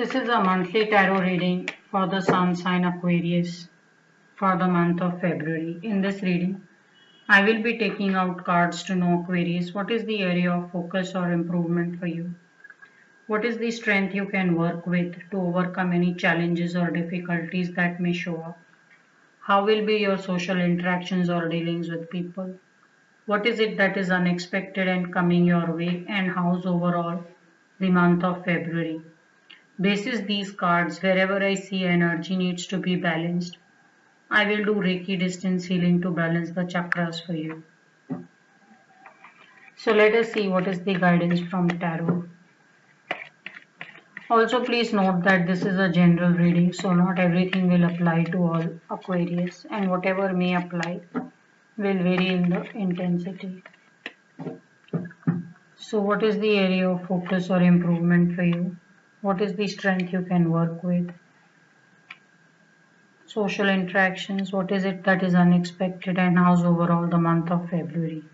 This is a monthly tarot reading for the sun sign Aquarius for the month of February. In this reading, I will be taking out cards to know Aquarius. What is the area of focus or improvement for you? What is the strength you can work with to overcome any challenges or difficulties that may show up? How will be your social interactions or dealings with people? What is it that is unexpected and coming your way, and how's overall the month of February? Basis these cards, wherever I see energy needs to be balanced, I will do Reiki distance healing to balance the chakras for you. So let us see what is the guidance from tarot. Also please note that this is a general reading, so not everything will apply to all Aquarius, and whatever may apply will vary in the intensity. So what is the area of focus or improvement for you? What is the strength you can work with? Social interactions, what is it that is unexpected, and how's overall the month of February?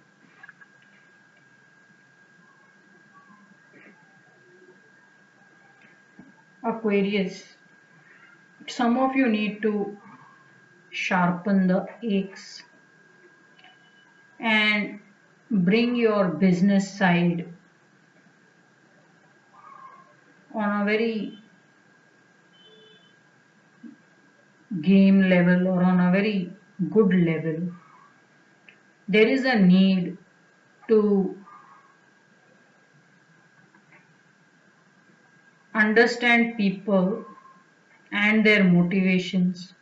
Aquarius, some of you need to sharpen the axe and bring your business side on a very game level or on a very good level. There is a need to understand people and their motivations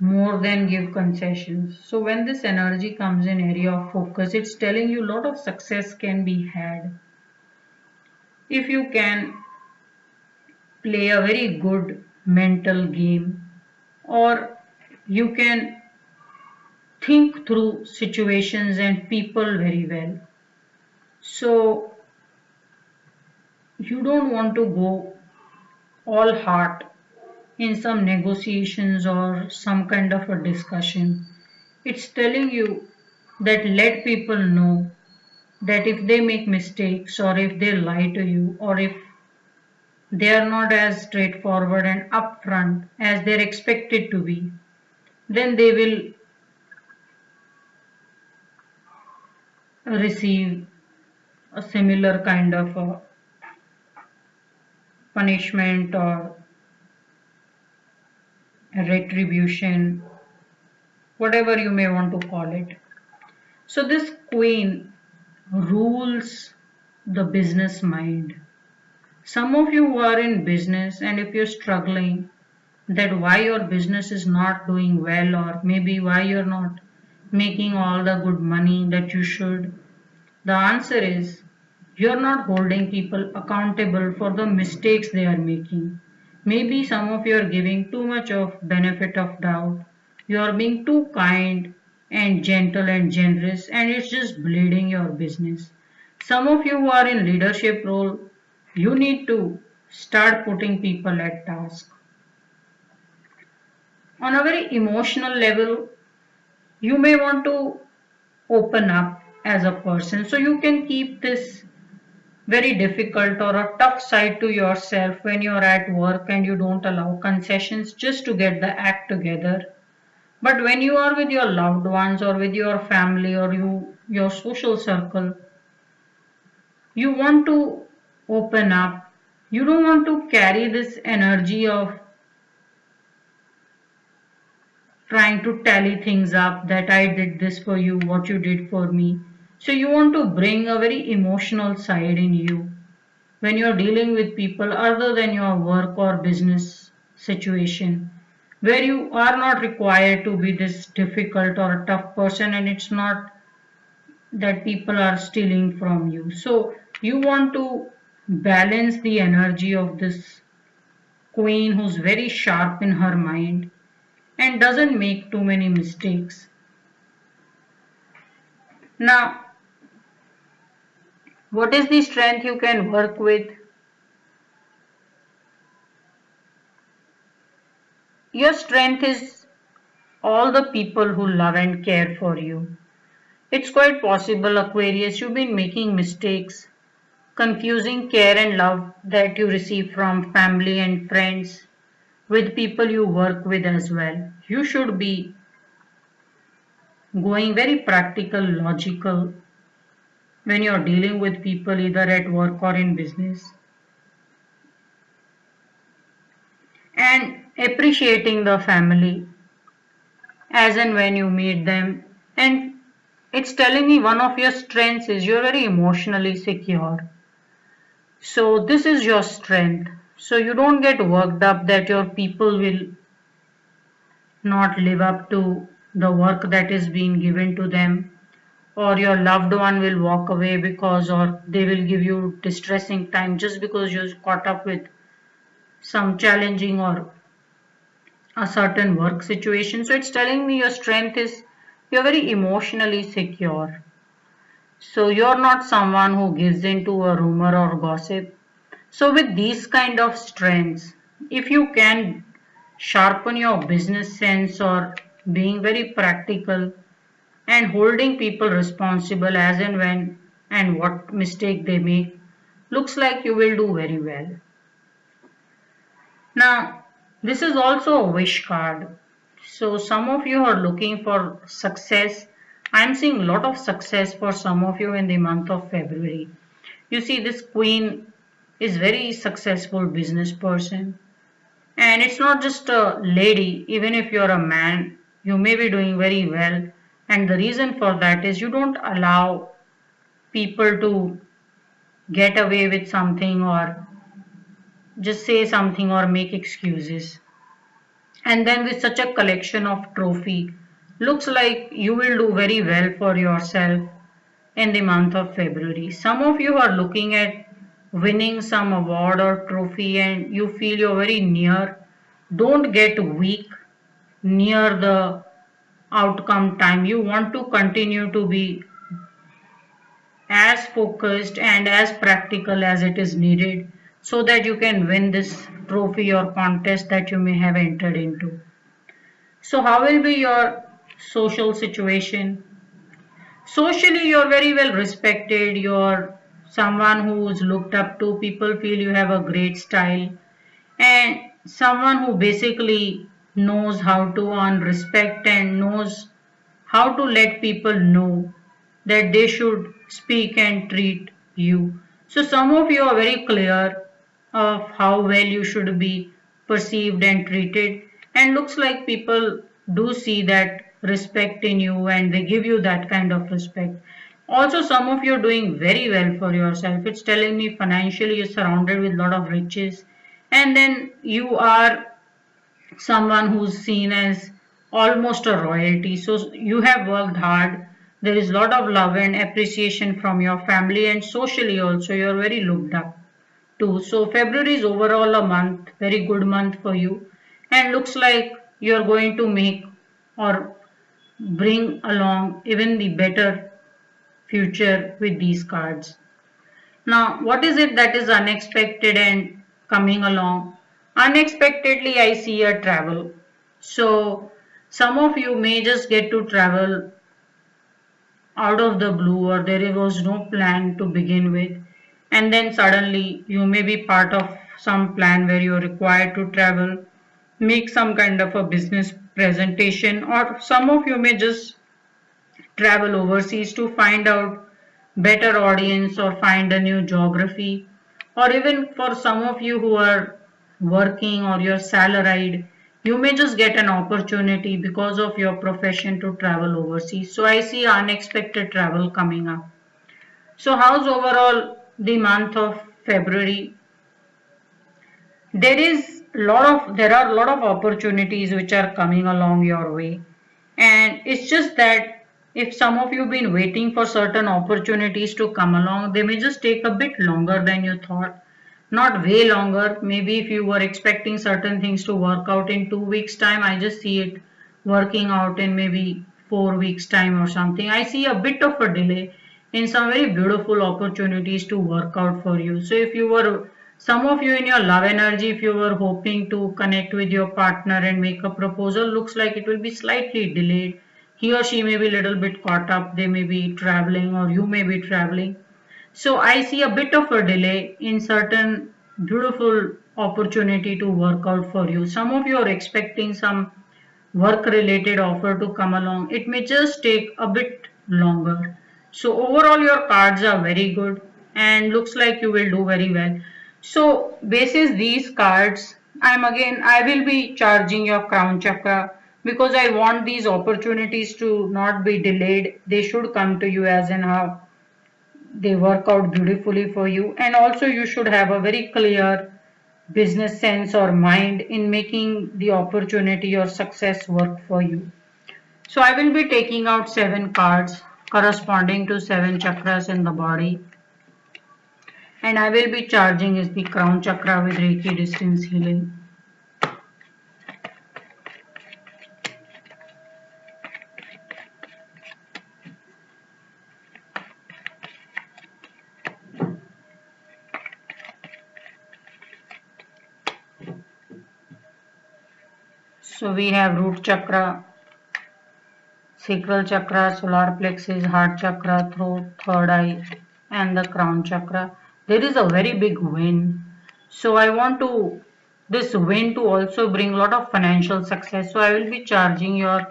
more than give concessions. So when this energy comes in area of focus, it's telling you a lot of success can be had if you can play a very good mental game, or you can think through situations and people very well. So you don't want to go all heart in some negotiations or some kind of a discussion. It's telling you that let people know that if they make mistakes or if they lie to you or if they are not as straightforward and upfront as they're expected to be, then they will receive a similar kind of a punishment or a retribution, whatever you may want to call it. So this queen rules the business mind. Some of you who are in business, and if you're struggling that why your business is not doing well, or maybe why you're not making all the good money that you should, the answer is you're not holding people accountable for the mistakes they are making. Maybe some of you are giving too much of benefit of doubt. You are being too kind and gentle and generous, and it's just bleeding your business. Some of you who are in leadership role, you need to start putting people at task. On a very emotional level, you may want to open up as a person, so you can keep this very difficult or a tough side to yourself when you're at work and you don't allow concessions just to get the act together. But when you are with your loved ones or with your family or your social circle, you want to open up. You don't want to carry this energy of trying to tally things up, that I did this for you, what you did for me. So you want to bring a very emotional side in you when you're dealing with people other than your work or business situation, where you are not required to be this difficult or a tough person, and it's not that people are stealing from you. So you want to balance the energy of this queen who's very sharp in her mind and doesn't make too many mistakes. Now, what is the strength you can work with? Your strength is all the people who love and care for you. It's quite possible, Aquarius, you've been making mistakes confusing care and love that you receive from family and friends with people you work with as well. You should be going very practical, logical when you're dealing with people either at work or in business, and appreciating the family as and when you meet them. And it's telling me one of your strengths is you're very emotionally secure. So this is your strength. So you don't get worked up that your people will not live up to the work that is being given to them, or your loved one will walk away because, or they will give you distressing time just because you're caught up with some challenging or a certain work situation. So it's telling me your strength is you're very emotionally secure. So you're not someone who gives into a rumor or gossip. So with these kind of strengths, if you can sharpen your business sense or being very practical and holding people responsible as and when and what mistake they make, looks like you will do very well. Now, this is also a wish card. So some of you are looking for success. I'm seeing a lot of success for some of you in the month of February. You see, this queen is very successful business person. And it's not just a lady, even if you're a man, you may be doing very well. And the reason for that is you don't allow people to get away with something or just say something or make excuses. And then with such a collection of trophy, looks like you will do very well for yourself in the month of February. Some of you are looking at winning some award or trophy and you feel you're very near. Don't get weak near the outcome time. You want to continue to be as focused and as practical as it is needed so that you can win this trophy or contest that you may have entered into. So how will be your social situation? Socially, you're very well respected. You're someone who's looked up to. People feel you have a great style. And someone who basically knows how to earn respect and knows how to let people know that they should speak and treat you. So some of you are very clear of how well you should be perceived and treated, and looks like people do see that respect in you and they give you that kind of respect. Also, some of you are doing very well for yourself. It's telling me financially you're surrounded with a lot of riches, and then you are someone who's seen as almost a royalty. So you have worked hard. There is a lot of love and appreciation from your family, and socially also you're very looked up to. So February is overall a month, very good month for you, and looks like you're going to make or bring along even the better future with these cards. Now, what is it that is unexpected and coming along? Unexpectedly, I see a travel. So, some of you may just get to travel out of the blue, or there was no plan to begin with, and then suddenly you may be part of some plan where you're required to travel, make some kind of a business presentation, or some of you may just travel overseas to find out better audience or find a new geography, or even for some of you who are working or you're salaried, you may just get an opportunity because of your profession to travel overseas. So I see unexpected travel coming up. So how's overall the month of February? There are a lot of opportunities which are coming along your way, and it's just that if some of you have been waiting for certain opportunities to come along, they may just take a bit longer than you thought. Not way longer. Maybe if you were expecting certain things to work out in 2 weeks time, I just see it working out in maybe 4 weeks time or something. I see a bit of a delay in some very beautiful opportunities to work out for you. So if you were, some of you in your love energy, if you were hoping to connect with your partner and make a proposal, looks like it will be slightly delayed. He or she may be a little bit caught up. They may be traveling or you may be traveling. So I see a bit of a delay in certain beautiful opportunity to work out for you. Some of you are expecting some work related offer to come along. It may just take a bit longer. So overall your cards are very good and looks like you will do very well. So basis these cards, I will be charging your crown chakra because I want these opportunities to not be delayed. They should come to you as in how they work out beautifully for you, and also you should have a very clear business sense or mind in making the opportunity or success work for you. So I will be taking out 7 cards corresponding to 7 chakras in the body, and I will be charging is the crown chakra with Reiki distance healing. So we have root chakra, sacral chakra, solar plexus, heart chakra, throat, third eye, and the crown chakra. There is a very big win. So I want this win to also bring a lot of financial success. So I will be charging your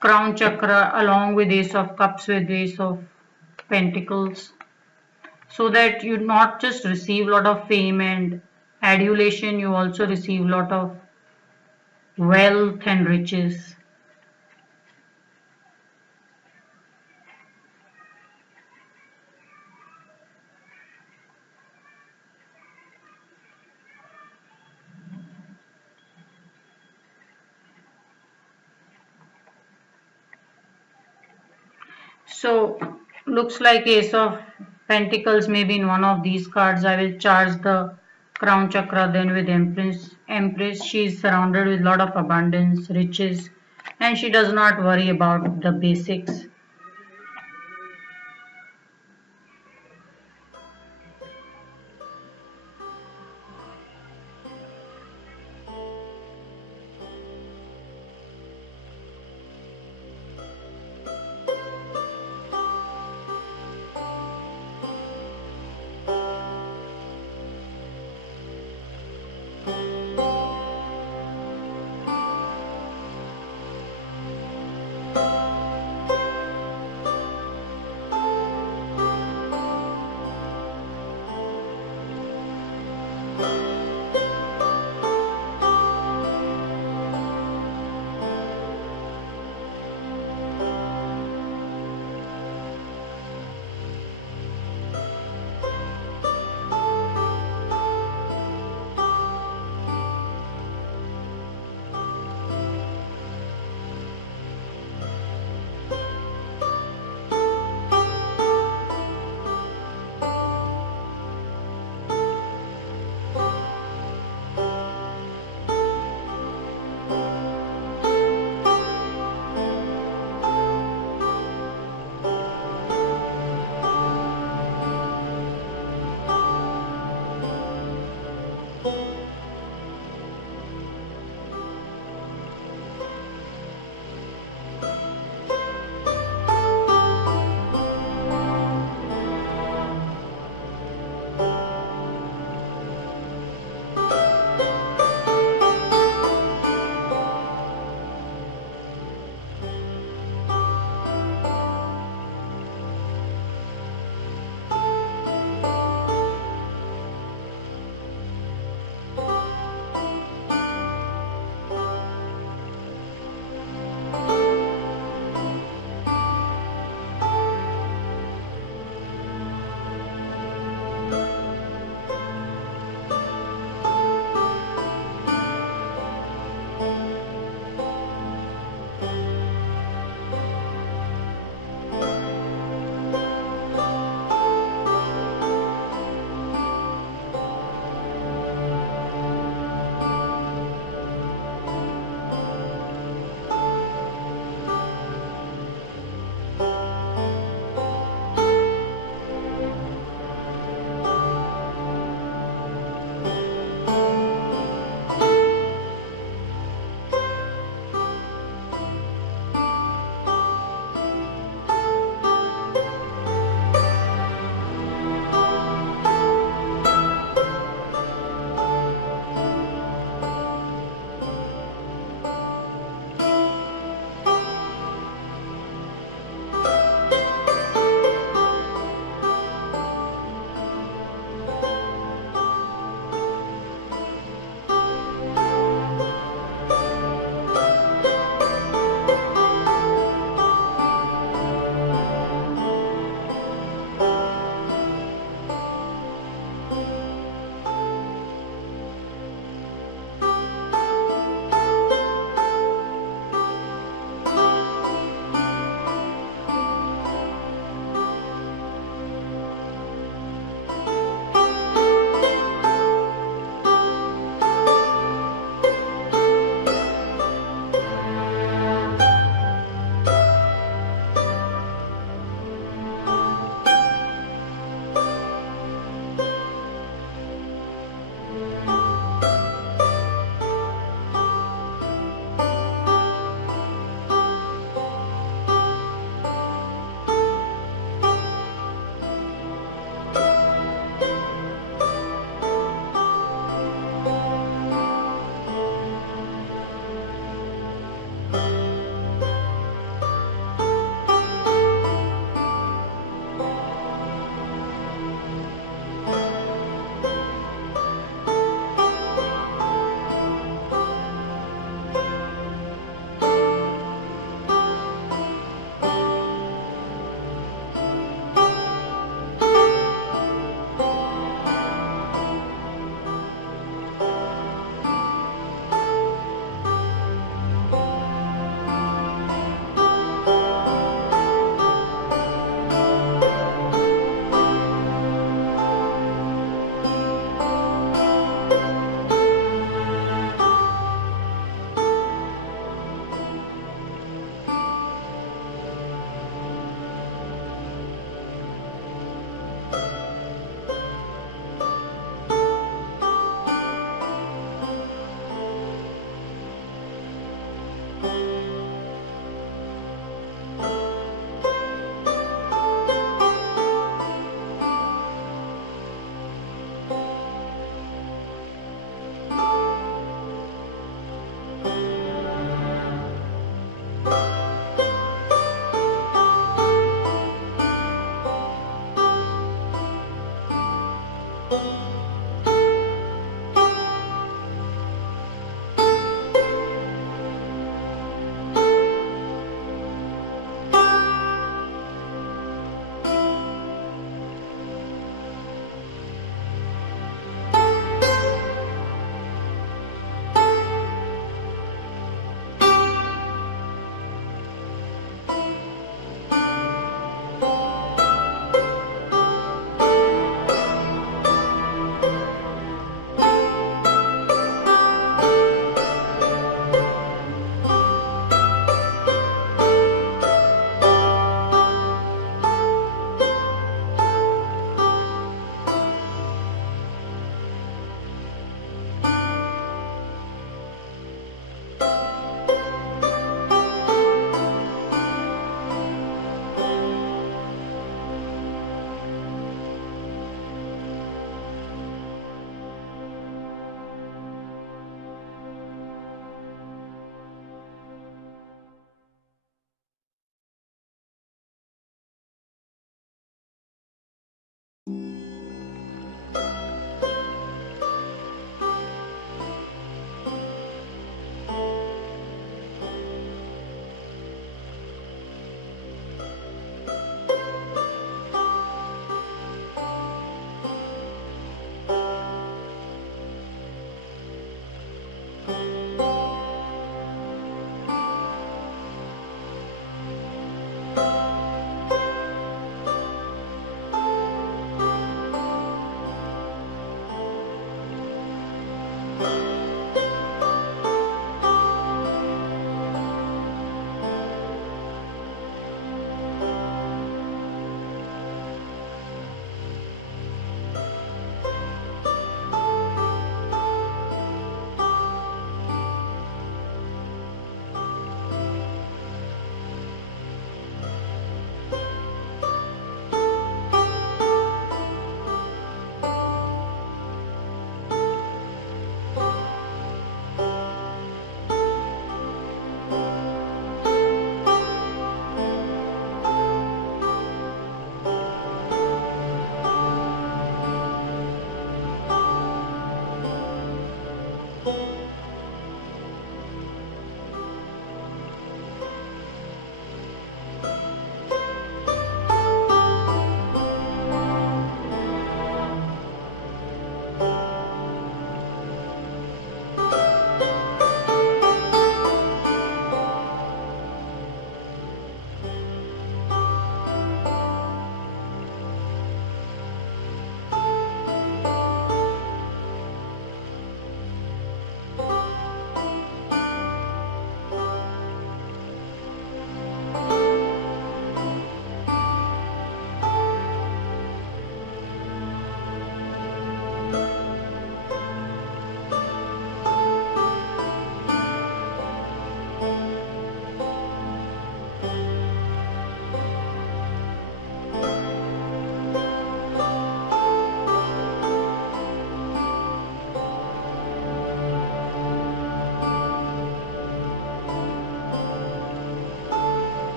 crown chakra along with ace of cups with ace of pentacles, so that you not just receive a lot of fame and adulation, you also receive a lot of wealth and riches. So looks like ace of pentacles maybe in one of these cards. I will charge the crown chakra then with empress. She is surrounded with lot of abundance, riches, and she does not worry about the basics.